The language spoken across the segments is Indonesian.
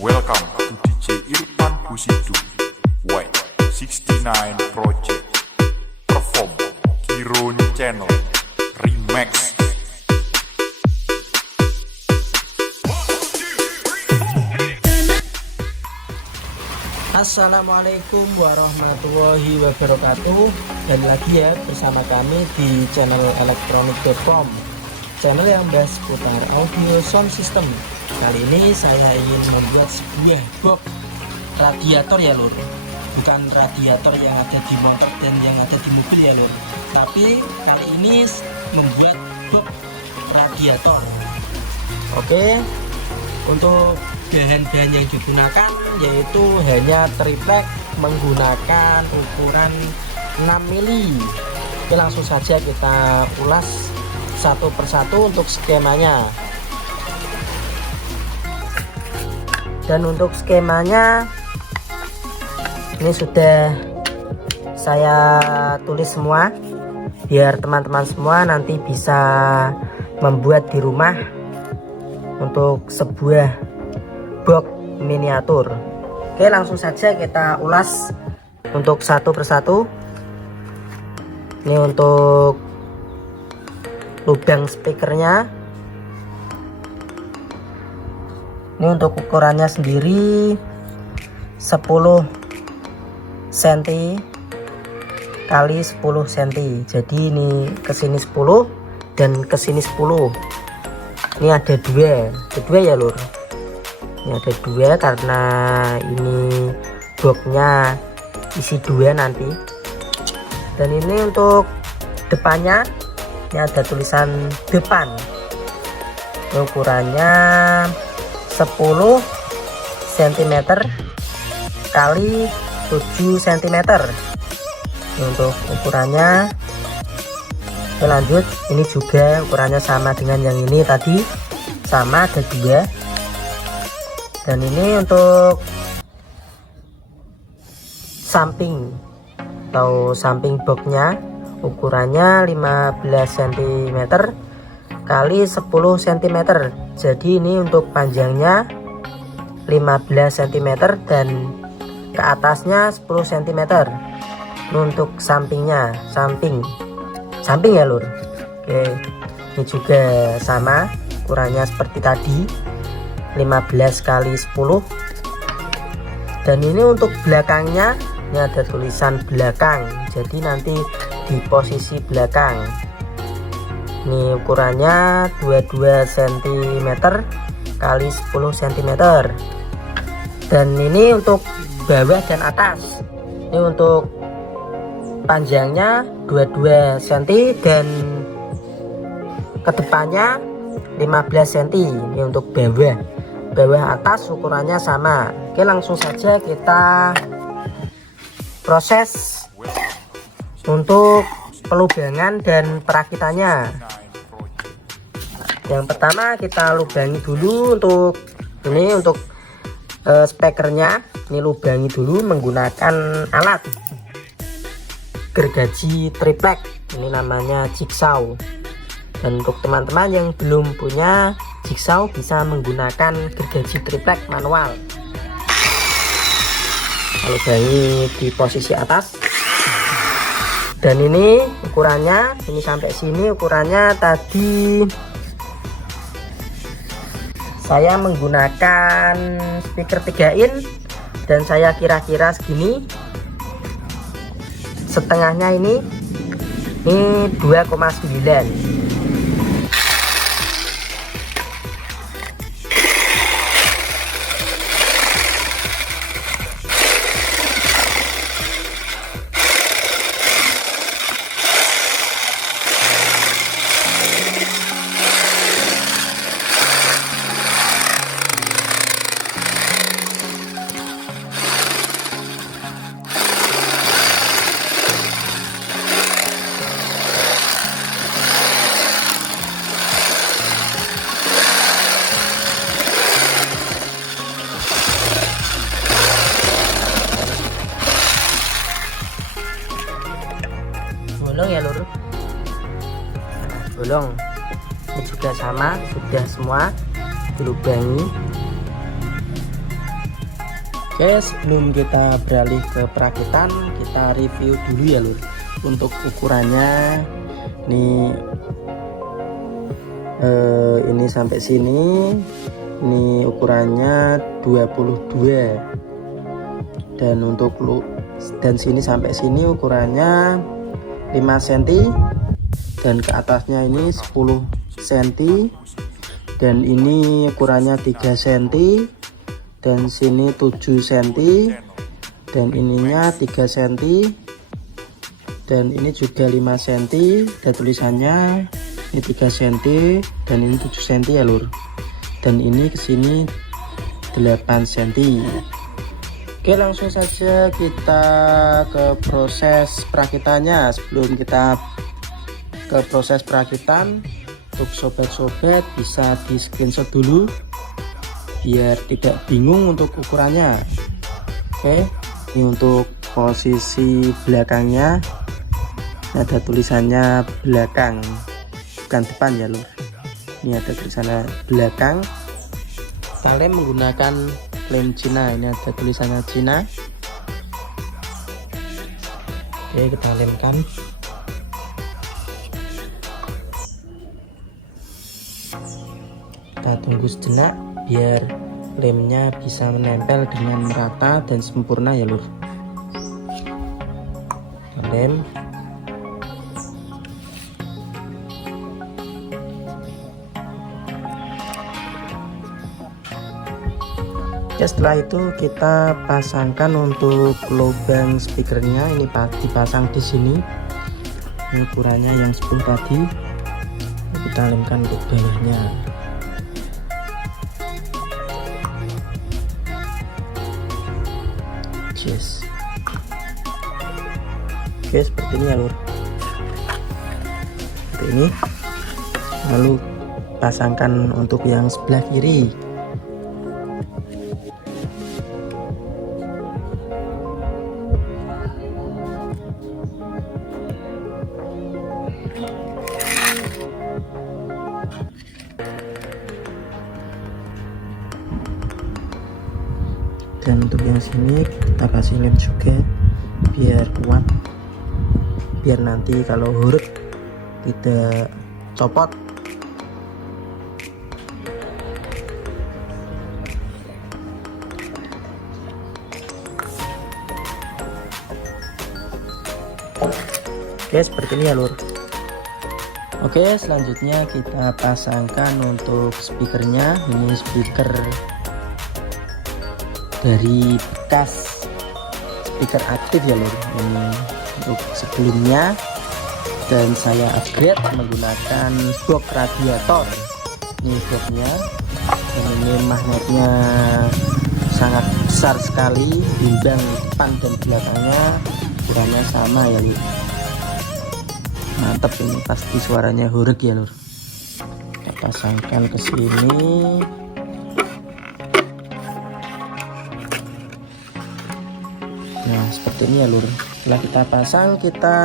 Welcome to DJ Irfan Husidu White 69 Project Perform Kironi Channel Remix. Assalamualaikum warahmatullahi wabarakatuh. Dan lagi ya bersama kami di channel elektronik.com, channel yang bahas seputar audio sound system. Kali ini saya ingin membuat sebuah box radiator ya lur. Bukan radiator yang ada di motor dan yang ada di mobil ya lur, tapi kali ini membuat box radiator. Oke, untuk bahan-bahan yang digunakan yaitu hanya triplek menggunakan ukuran 6 mili. Oke, langsung saja kita ulas satu persatu untuk skemanya. Dan untuk skemanya ini sudah saya tulis semua biar teman-teman semua nanti bisa membuat di rumah untuk sebuah box miniatur. Oke, langsung saja kita ulas untuk satu persatu. Ini untuk lubang speakernya. Ini untuk ukurannya sendiri 10 cm kali 10 cm. Jadi ini kesini 10 dan kesini 10. Ini ada kedua ya lur. Ini ada dua karena ini boxnya isi dua nanti. Dan ini untuk depannya, ini ada tulisan depan. Ukurannya 10 cm kali 7 cm. Ini untuk ukurannya. Oke, lanjut. Ini juga ukurannya sama dengan yang ini tadi, sama, ada dua. Dan ini untuk samping atau samping boxnya, ukurannya 15 cm kali 10 cm. Jadi ini untuk panjangnya 15 cm dan ke atasnya 10 cm. Ini untuk sampingnya, samping ya lur. Oke, ini juga sama, ukurannya seperti tadi, 15 kali 10. Dan ini untuk belakangnya, ini ada tulisan belakang, jadi nanti di posisi belakang. Ini ukurannya 22 cm kali 10 cm. Dan ini untuk bawah dan atas. Ini untuk panjangnya 22 cm dan kedepannya 15 cm. Ini untuk bawah atas ukurannya sama. Oke, langsung saja kita proses untuk pelubangan dan perakitannya. Yang pertama kita lubangi dulu untuk ini, untuk speakernya. Ini lubangi dulu menggunakan alat gergaji triplek, ini namanya jigsaw. Dan untuk teman-teman yang belum punya jigsaw bisa menggunakan gergaji triplek manual. Lalu lubangi di posisi atas. Dan ini ukurannya, ini sampai sini ukurannya tadi saya menggunakan speaker 3 in dan saya kira-kira segini. Setengahnya ini 2,9. Bolong ya lur. Bolong ini juga sama, sudah semua dilubangi. Oke, sebelum kita beralih ke perakitan, kita review dulu ya lur. Untuk ukurannya ini sampai sini, ini ukurannya 22, dan untuk dan sini sampai sini ukurannya 5 cm, dan ke atasnya ini 10 cm, dan ini ukurannya 3 cm, dan sini 7 cm, dan ininya 3 cm, dan ini juga 5 cm, dan tulisannya ini 3 cm, dan ini 7 cm ya lur, dan ini kesini 8 cm. Oke, langsung saja kita ke proses perakitannya. Sebelum kita ke proses perakitan, untuk sobat-sobat bisa di screenshot dulu biar tidak bingung untuk ukurannya. Oke, ini untuk posisi belakangnya ada tulisannya belakang, bukan depan ya lur. Ini ada tulisannya belakang. Kita lem menggunakan lem Cina, ini ada tulisannya Cina. Oke, kita lemkan. Kita tunggu sejenak biar lemnya bisa menempel dengan merata dan sempurna ya lur. Lem. Ya, setelah itu kita pasangkan untuk lubang speakernya, ini dipasang di sini. Ini ukurannya yang 10 tadi. Kita lemkan untuk bawahnya. Yes. Oke, seperti ini ya lur. Seperti ini. Lalu pasangkan untuk yang sebelah kiri. Dan untuk yang sini kita kasih lem juga biar kuat, biar nanti kalau huruf tidak copot. Oke, seperti ini ya lur. Oke, selanjutnya kita pasangkan untuk speakernya. Ini speaker dari bekas speaker aktif ya lur. Ini untuk sebelumnya, dan saya upgrade menggunakan box radiator. Ini boxnya, dan ini magnetnya sangat besar sekali, bimbang depan dan belakangnya ukurannya sama ya lur. Mantap, ini pasti suaranya horeg ya lur. Kita pasangkan ke sini. Nah, seperti ini ya lur. Setelah kita pasang, kita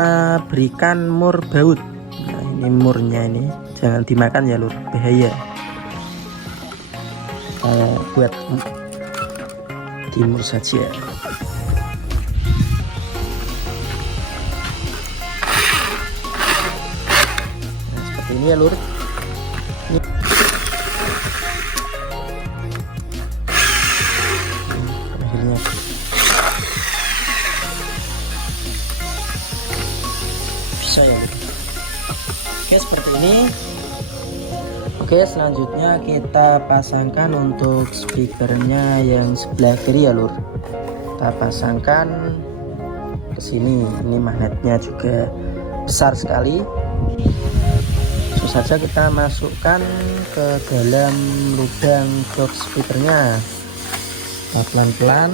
berikan mur baut. Nah, ini murnya ini jangan dimakan ya lur, bahaya. Kita buat timur saja. Nah, seperti ini ya lur. Ini akhirnya. Ya. Oke, seperti ini. Oke, selanjutnya kita pasangkan untuk speakernya yang sebelah kiri ya lur. Kita pasangkan ke sini. Ini magnetnya juga besar sekali. Langsung saja kita masukkan ke dalam lubang box speakernya. Pelan-pelan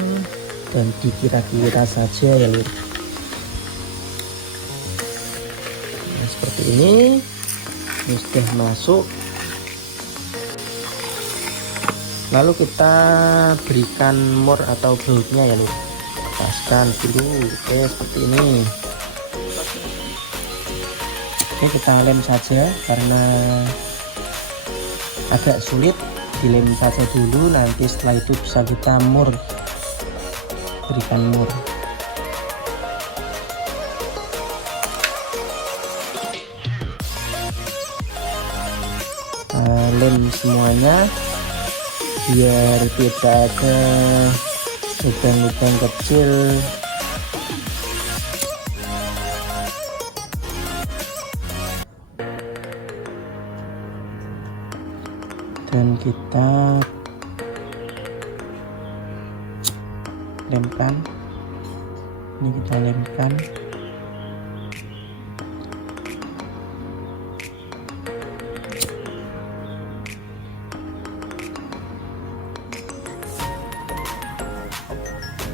dan dikira-kira saja ya lur. Seperti ini sudah masuk. Lalu kita berikan mur atau bautnya ya lur. Paskan dulu. Oke, seperti ini. Oke, kita lem saja karena agak sulit, dilem saja dulu, nanti setelah itu bisa kita mur berikan mur. Lem semuanya biar tidak ada lubang-lubang kecil. Dan kita lemkan, ini kita lemkan.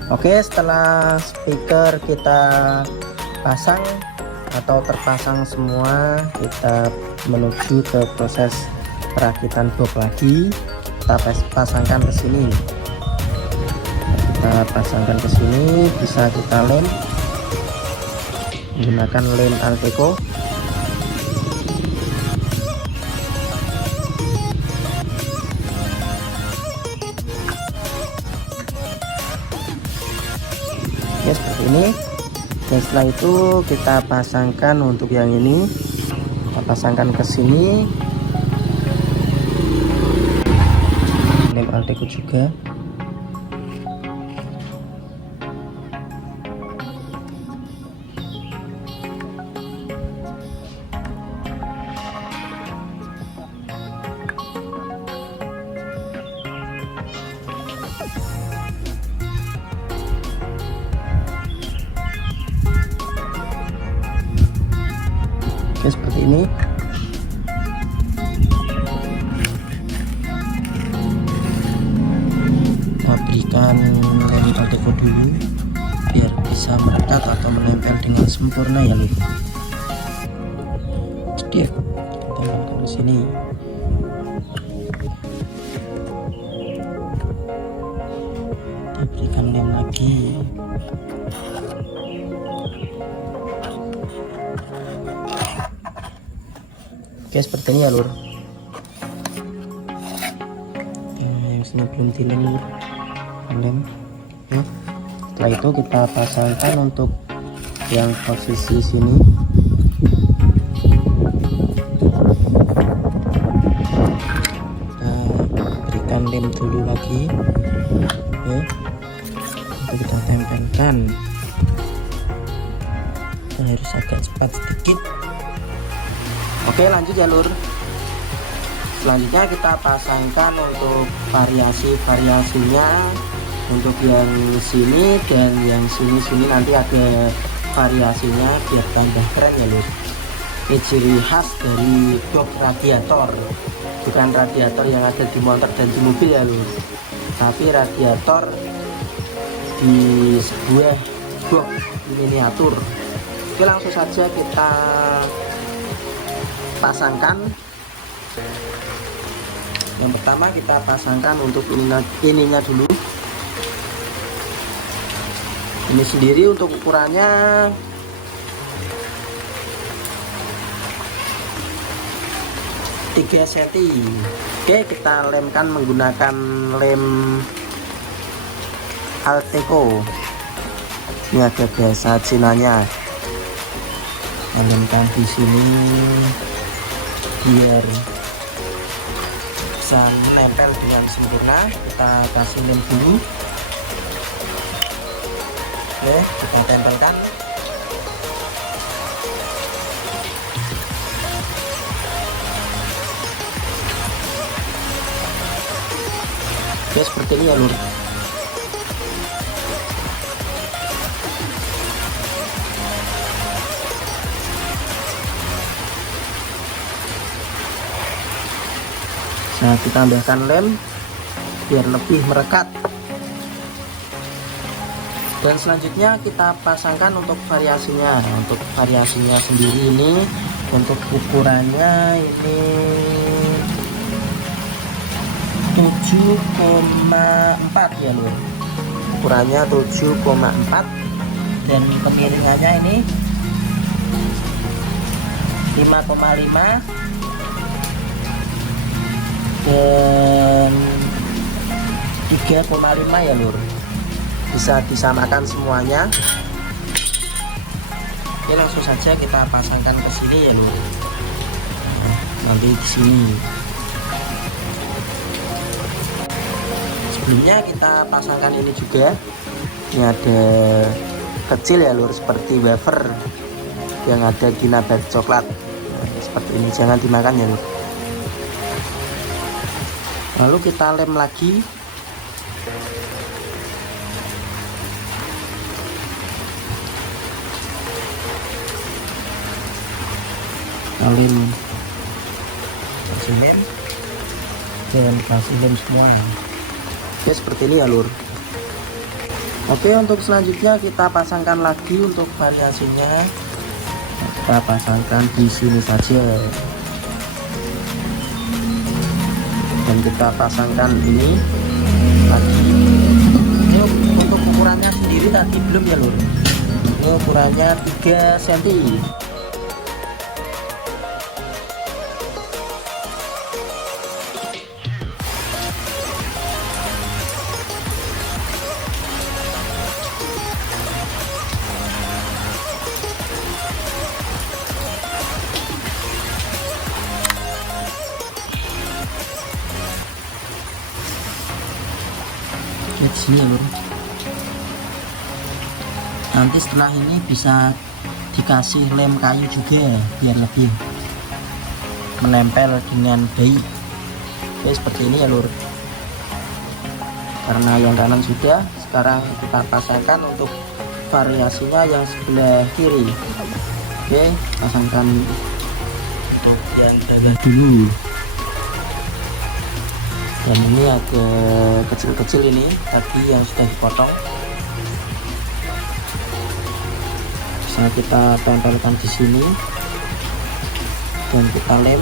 Oke, setelah speaker kita pasang atau terpasang semua, kita menuju ke proses perakitan box lagi. Kita pasangkan ke sini. Kita pasangkan ke sini, bisa kita lem menggunakan lem Alteco. Oke, seperti ini. Dan setelah itu kita pasangkan untuk yang ini, kita pasangkan ke sini. Lem Alteco juga. Oke, seperti ini. Kita berikan lem Alteco dulu biar bisa merekat atau menempel dengan sempurna ya lur. Dia kita tempelkan di sini. Kita berikan lem lagi. Oke, seperti ini ya lur. Yang sini belum dilem lur. Lem. Oke. Setelah itu kita pasangkan untuk yang posisi sini. Kita berikan lem dulu lagi. Oke. Itu kita tempelkan. Kita harus agak cepat sedikit. Oke, lanjut ya lur. Selanjutnya kita pasangkan untuk variasinya. Untuk yang sini dan yang sini nanti ada variasinya biar tambah keren ya lur. Ini ciri khas dari box radiator, bukan radiator yang ada di motor dan di mobil ya lur, tapi radiator di sebuah box miniatur. Oke, langsung saja kita pasangkan. Yang pertama kita pasangkan untuk ininya dulu. Ini sendiri untuk ukurannya 3 cm. Oke, kita lemkan menggunakan lem Alteco. Ini ada bahasa Cinanya. Lemkan di sini biar bisa menempel dengan sempurna. Kita kasih lem dulu. Oke, kita tempelkan. Oke, seperti ini ya lur. Nah, kita tambahkan lem biar lebih merekat. Dan selanjutnya kita pasangkan untuk variasinya. Untuk variasinya sendiri ini untuk ukurannya ini 7,4 ya lur. Ukurannya 7,4 dan kemiringannya ini 5,5 dan 3,5 ya lur. bisa disamakan semuanya. Oke, langsung saja kita pasangkan ke sini ya lur. Nanti di sini. Sebelumnya kita pasangkan ini juga. Ini ada kecil ya lur, seperti wafer yang ada di nabati coklat. Nah, seperti ini, jangan dimakan ya lur. Lalu kita lem lagi. Lem kasih lem dan kasih lem semua. Oke, seperti ini ya lur. Oke, untuk selanjutnya kita pasangkan lagi untuk variasinya. Kita pasangkan di sini saja dan kita pasangkan ini lagi. Ini untuk ukurannya sendiri tadi belum ya lur. Ini ukurannya 3 cm. Di sini ya lur. Nanti setelah ini bisa dikasih lem kayu juga biar lebih menempel dengan baik. Oke, seperti ini ya lur. Karena yang kanan sudah, sekarang kita pasangkan untuk variasinya yang sebelah kiri. Oke, pasangkan untuk yang dada dulu. Dan ini agak kecil-kecil ini tadi yang sudah dipotong, bisa kita tempelkan di sini dan kita lem.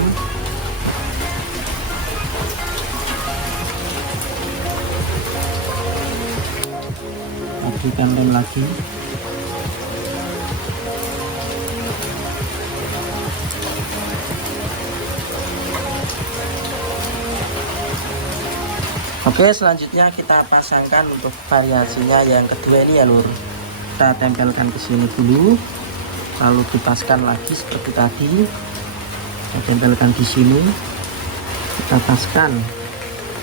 Kita lem lagi. Oke, selanjutnya kita pasangkan untuk variasinya yang kedua ini ya lur. Kita tempelkan ke sini dulu, lalu dipaskan lagi seperti tadi. Kita tempelkan di sini, kita paskan,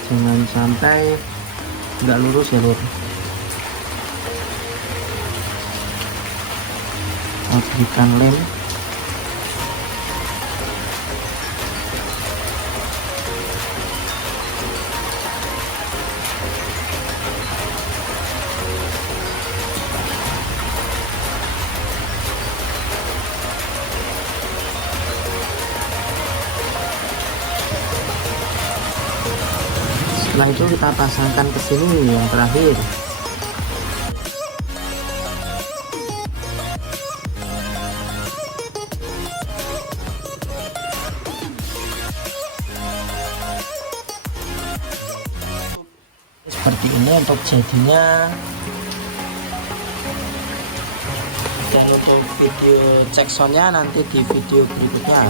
jangan sampai nggak lurus ya lur. Kita berikan lem. Setelah itu kita pasangkan ke sini yang terakhir. Seperti ini untuk jadinya. Dan untuk video cek soundnya nanti di video berikutnya.